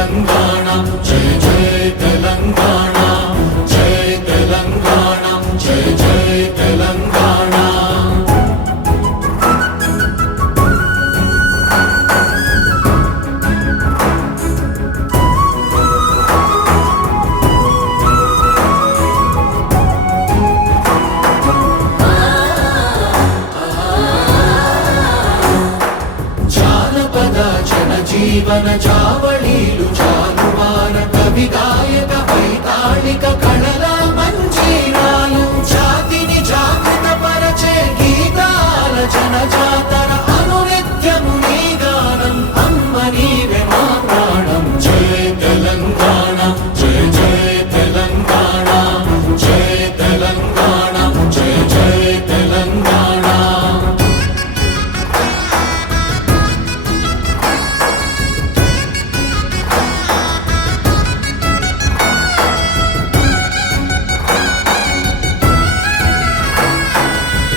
తెలంగాణ జై జై తెలంగాణ జై తెలంగాణ జై జై తెలంగాణ జీవన చావళీలు జానువార కవి గాయక వైతాళిక కళల మంజీరాలు జాతిని జాగృత పరచే గీతాల జనజాతర అనునిత్యము